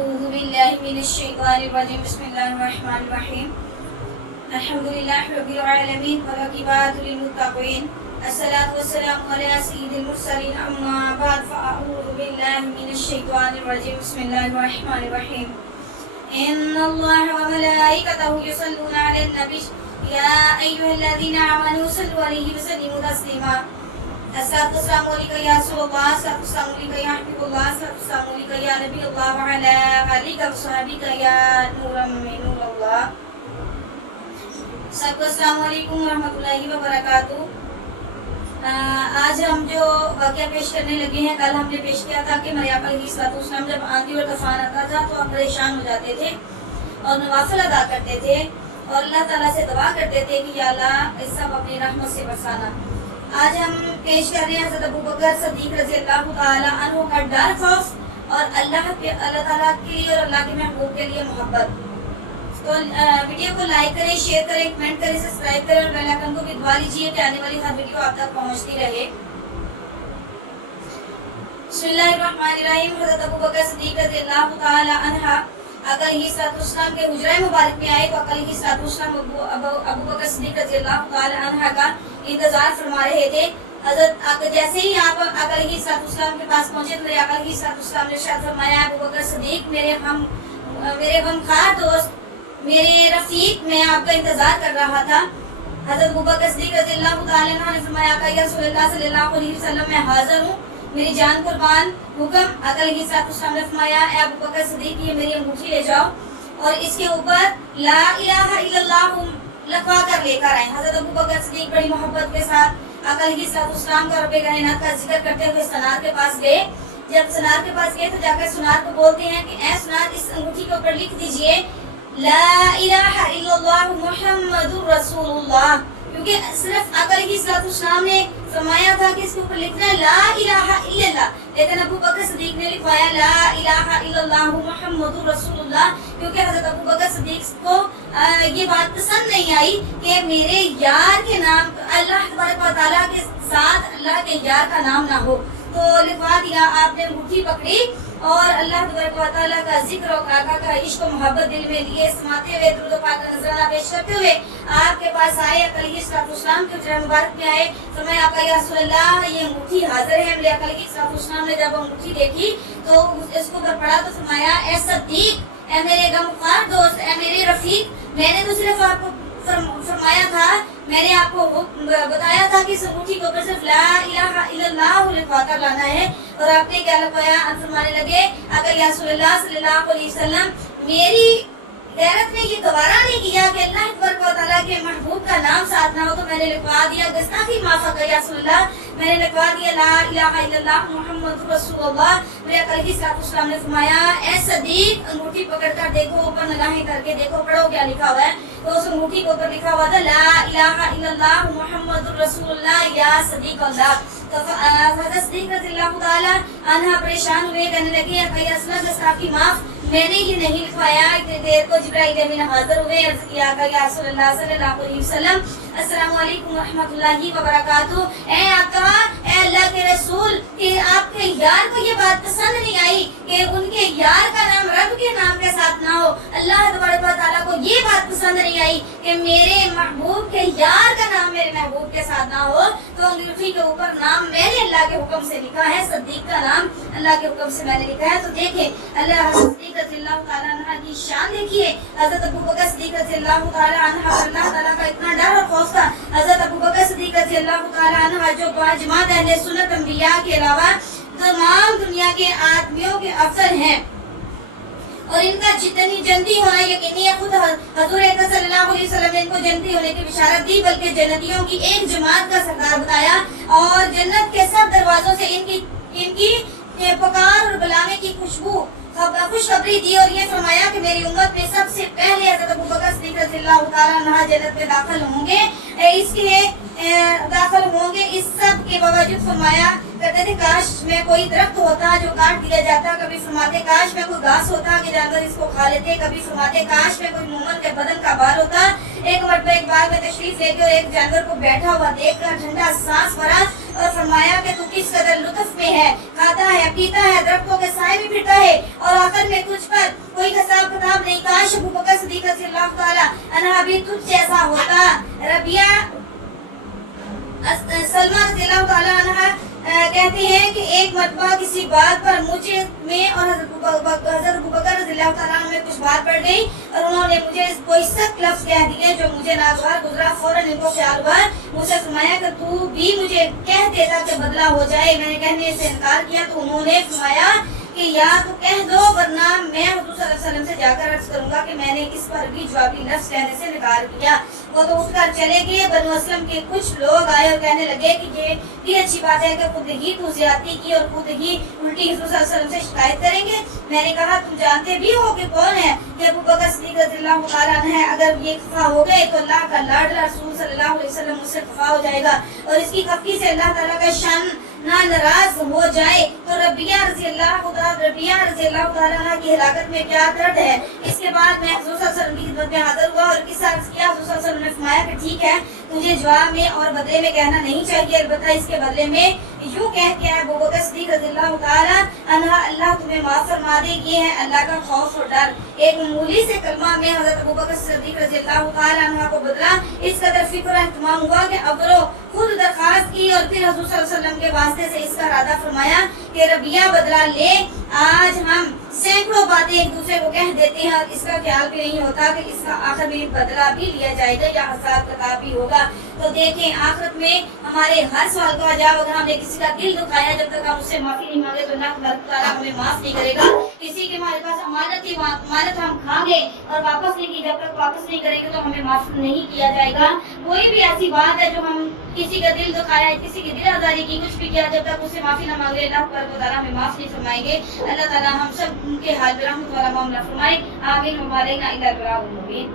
أعوذ بالله من الشيطان الرجيم بسم الله الرحمن الرحيم الحمد لله رب العالمين والعاقبة للمتقين الصلاة والسلام على سيد المرسلين أما بعد فأعوذ بالله من الشيطان الرجيم بسم الله الرحمن الرحيم إن الله وملائكته يصلون على النبي يا أيها الذين آمنوا صلوا عليه وسلموا تسليما السلام علیکم یا رسول اللہ، السلام علیکم یا حبیب اللہ، السلام علیکم یا نبی اللہ وعلی آلہ وصحبہ یا نور من نور اللہ۔ سب کو السلام علیکم ورحمۃ اللہ وبرکاتہ۔ آج ہم جو واقعہ پیش کرنے لگے ہیں، کل ہم نے پیش کیا تھا کہ مریم علیہ السلام جب آندھی اور طوفان آتا تھا تو آپ پریشان ہو جاتے تھے اور نوافل ادا کرتے تھے اور اللہ تعالیٰ سے دعا کرتے تھے کہ یا اللہ اس سب اپنی رحمت سے برسانا۔ آج ہم پیش کر رہے ہیں حضرت ابوبکر صدیق رضی اللہ تعالیٰ عنہ کا ڈر، خوف اور اللہ تعالیٰ کے لیے اور اللہ کے محبوب کے لیے محبت۔ تو ویڈیو کو لائک کریں، شیئر کریں، کمنٹ کریں، سبسکرائب کریں اور بیل آئیکن کو بھی دبا لیجیے کہ آنے والی ہر ویڈیو آپ تک پہنچتی رہے۔ بسم اللہ الرحمن الرحیم۔ حضرت ابوبکر صدیق رضی اللہ تعالیٰ عنہ اگر علیہ السلام کے حجرہ مبارک میں آئے تو علیہ السلام ابوبکر صدیق رضی اللہ تعالیٰ عنہ کا انتظار فرما رہے تھے۔ حضرت جیسے ہی آپ علیہ السلام کے پاس پہنچے تو علیہ السلام نے ارشاد فرمایا، ابوبکر صدیق میرے غمخوار دوست، میرے رفیق، میں آپ کا انتظار کر رہا تھا۔ حضرت ابوبکر صدیق رضی اللہ تعالیٰ عنہ نے فرمایا کہ یا رسول اللہ صلی اللہ علیہ وسلم میں حاضر ہوں، میری جان قربان۔ حکم علیہ السلام نے فرمایا، اے ابوبکر صدیق یہ میری انگوٹھی لے جاؤ اور اس کے اوپر لا الہ الا اللہ لکھوا کر لے کر آئیں۔ حضرت ابوبکر صدیق بڑی محبت کے ساتھ علیہ السلام کا رب کائنات کا ذکر کرتے ہوئے سنار کے پاس گئے۔ جب سنار کے پاس گئے تو جا کر سنار کو بولتے ہیں کہ اے سنار اس انگوٹھی کے اوپر لکھ دیجئے لا الہ الا اللہ محمد رسول اللہ، کیونکہ صرف علیہ السلام نے فرمایا تھا کہ اس کے اوپر لکھنا ہے لا الہ الا اللہ، لیکن ابوبکر صدیق نے لکھوایا لا الہ الا اللہ محمد رسول اللہ، کیونکہ حضرت ابوبکر صدیق کو یہ بات پسند نہیں آئی کہ میرے یار کے نام اللہ تبارک و تعالیٰ کے ساتھ اللہ کے یار کا نام نہ ہو، تو لکھوا دیا۔ آپ نے انگوٹھی پکڑی اور اللہ تبارک و تعالیٰ کا ذکر اور آقا کا عشق و محبت دل میں لیے سماتے ہوئے درود و پاک کا نذرانہ پیش کرتے ہوئے آپ کے پاس آئے، علیہ السلام کے حجرہ مبارک میں آئے۔ فرمایا آقا یا رسول اللہ یہ انگوٹھی حاضر ہے۔ علیہ السلام نے جب انگوٹھی دیکھی تو اس کو پر پڑھا تو فرمایا اے صدیق، اے میرے غمخوار دوست، اے میرے رفیق، میں نے تو صرف آپ کو فرمایا تھا، میں نے آپ کو بتایا تھا کہ اس انگوٹھی کے اوپر صرف لا الہ الا اللہ لکھوا کر لانا ہے، اور آپ نے کیا لکھوایا؟ فرمانے لگے اگر یا رسول اللہ صلی اللہ علیہ وسلم میری غیرت نے یہ گوارا نہیں کیا کہ اللہ تبارک و تعالیٰ کے محبوب کا نام ساتھ نہ ہو تو میں نے لکھوا دیا گستاخی معاف کر یا رسول اللہ، میں نے لکھوا دیا لا الہ الا اللہ محمد رسول اللہ۔ میرے علیہ السلام نے فرمایا اے صدیق انگوٹھی پکڑ کر دیکھو، اوپر نگاہیں کر کے دیکھو، پڑھو کیا لکھا ہوا ہے۔ تو اس انگوٹھی کے اوپر لکھا ہوا تھا لا الہ الا اللہ محمد رسول اللہ یا صدیق اللہ۔ تو حضرت صدیق رضی اللہ تعالیٰ عنہ پریشان ہوئے، کہنے لگے یا رسول اللہ گستاخی معاف، میں نے یہ نہیں لکھوایا۔ اتنی دیر کو جبرائیل امین حاضر ہوئے، عرض کیا کہ یا رسول اللہ صلی اللہ علیہ وسلم السلام علیکم ورحمۃ اللہ وبرکاتہ، اے آقا، اے اللہ کے رسول، کہ آپ کے یار کو یہ بات پسند نہیں آئی کہ ان کے یار کا نام رب کے نام کے ساتھ نہ ہو، اللہ تبارک و تعالیٰ کو یہ بات پسند نہیں آئی کہ میرے محبوب کے یار کا نام میرے محبوب کے ساتھ نہ ہو، تو انگوٹھی کے اوپر نام میں نے اللہ کے حکم سے لکھا ہے، صدیق کا نام اللہ کے حکم سے میں نے لکھا ہے۔ تو دیکھیں اللہ صدیق رضی اللہ تعالیٰ عنہ کی شان دیکھیے، حضرت ابوبکر صدیق رضی اللہ تعالیٰ عنہ اللہ تعالیٰ کا اتنا ڈر اور خوف تھا۔ حضرت ابوبکر صدیق رضی اللہ تعالیٰ عنہ جو جماعت اہل سنت انبیاء کے علاوہ تمام دنیا کے آدمیوں کے افضل ہیں، اور ان کا جتنی جنتی ہونا یقینی ہے، خود حضور اکرم صلی اللہ علیہ وسلم نے ان کو جنتی ہونے کی بشارت دی، بلکہ جنتیوں کی ایک جماعت کا سردار بتایا، اور جنت کے سب دروازوں سے ان کی پکار اور بلانے کی خوشخبری دی، اور یہ فرمایا کہ میری امت میں سب سے پہلے حضرت ابوبکر صدیق رضی اللہ تعالیٰ عنہ جنت میں داخل ہوں گے۔ اس لیے داخل ہوں گے، اس سب کے باوجود فرمایا کرتے تھے کاش میں کوئی درخت ہوتا جو کاٹ دیا جاتا، کبھی فرماتے کاش میں کوئی گھاس ہوتا کہ جانور اس کو کھا لیتے، کبھی فرماتے کاش میں کوئی مومن کے بدن کا بال ہوتا۔ ایک مرتبہ ایک باغ میں تشریف لے کے اور ایک جانور کو بیٹھا ہوا دیکھ کر ٹھنڈا سانس بھرا اور فرمایا کہ تو کس قدر لطف میں ہے، کھاتا ہے، پیتا ہے، درختوں کے سائے میں پھرتا ہے، اور آخر میں تجھ پر کوئی حساب کتاب نہیں۔ کاش ابو بکر صدیق رضی اللہ تعالی عنہ بھی تجھ جیسا ہوتا۔ ربیہ سلمہ رضی اللہ تعالی عنہ کہتے ہیں کہ ایک مرتبہ کسی بات پر مجھے میں اور حضرت ابوبکر رضی اللہ تعالیٰ عنہ میں کچھ بات پڑ گئی اور انہوں نے مجھے کوئی سخت لفظ کہہ دیے جو مجھے ناگوار گزرا۔ فوراً ان کو خیال ہوا، مجھ سے فرمایا کہ تو بھی مجھے کہہ دیتا کہ بدلہ ہو جائے۔ میں نے کہنے سے انکار کیا تو انہوں نے فرمایا کہ یا تو کہہ دو ورنہ میں حضور صلی اللہ علیہ وسلم سے جا کر عرض کروں گا کہ میں نے اس پر بھی جوابی لفظ کہنے سے انکار کیا۔ وہ تو اٹھ کر چلے گئے۔ بنو اسلم کے کچھ لوگ آئے اور کہنے لگے کہ یہ بھی اچھی بات ہے کہ خود ہی تو زیادتی کی اور خود ہی الٹی حضور صلی اللہ علیہ وسلم سے شکایت کریں گے۔ میں نے کہا تم جانتے بھی ہو کہ کون ہے؟ کہ ابو بکر صدیق رضی اللہ تعالیٰ عنہ ہے۔ اگر یہ خفا ہو گئے تو اللہ کا لاڈلا رسول صلی اللہ علیہ وسلم مجھ سے خفا ہو جائے گا اور اس کی خفگی سے اللہ تعالیٰ کا شان ناراض ہو جائے تو ربیہ رضی اللہ تعالیٰ عنہ کی ہلاکت میں کیا درد ہے۔ اس کے بعد میں حضور صلی اللہ علیہ وسلم کی خدمت میں حاضر ہوا اور قصہ عرض کیا۔ حضور صلی اللہ علیہ وسلم نے فرمایا کہ ٹھیک ہے، تجھے جواب میں اور بدلے میں کہنا نہیں چاہیے، البتہ اس کے بدلے میں یوں کہہ کے ابو بکر صدیق رضی اللہ تعالیٰ عنہ اللہ تمہیں معاف فرما دے۔ یہ ہے اللہ کا خوف اور ڈر۔ ایک معمولی سے کلمہ میں حضرت ابو بکر صدیق رضی اللہ تعالیٰ عنہ کو بدلا۔ اس قدر فکر و اہتمام ہوا کہ اولو خود درخواست کی اور پھر حضور صلی اللہ علیہ وسلم کے واسطے سے اس کا ارادہ فرمایا کہ ربیہ بدلا لے۔ آج ہم سینکڑوں باتیں ایک دوسرے کو کہہ دیتے ہیں اور اس کا خیال بھی نہیں ہوتا کہ اس کا آخر میں بدلہ بھی لیا جائے گا یا حساب کتاب بھی ہوگا۔ تو دیکھیں آخرت میں ہمارے ہر سوال کا جواب، اگر ہم نے کسی کا دل دکھایا جب تک ہم اس سے معافی نہیں مانگے تو اللہ تعالیٰ ہمیں معاف نہیں کرے گا۔ کسی کے ہمارے پاس امانت ہم کھا گئے اور واپس نہیں کی، جب تک واپس نہیں کریں گے تو ہمیں معاف نہیں کیا جائے گا۔ کوئی بھی ایسی بات ہے جو ہم کسی کا دل دکھایا، کسی کی دل آزاری کی، کچھ بھی کیا، جب تک اس سے معافی نہ مانگے اللہ تعالیٰ ہمیں معاف نہیں فرمائیں گے۔ اللہ تعالیٰ ہم سب کے حال برحمت والا معاملہ فرمائے۔ آمین۔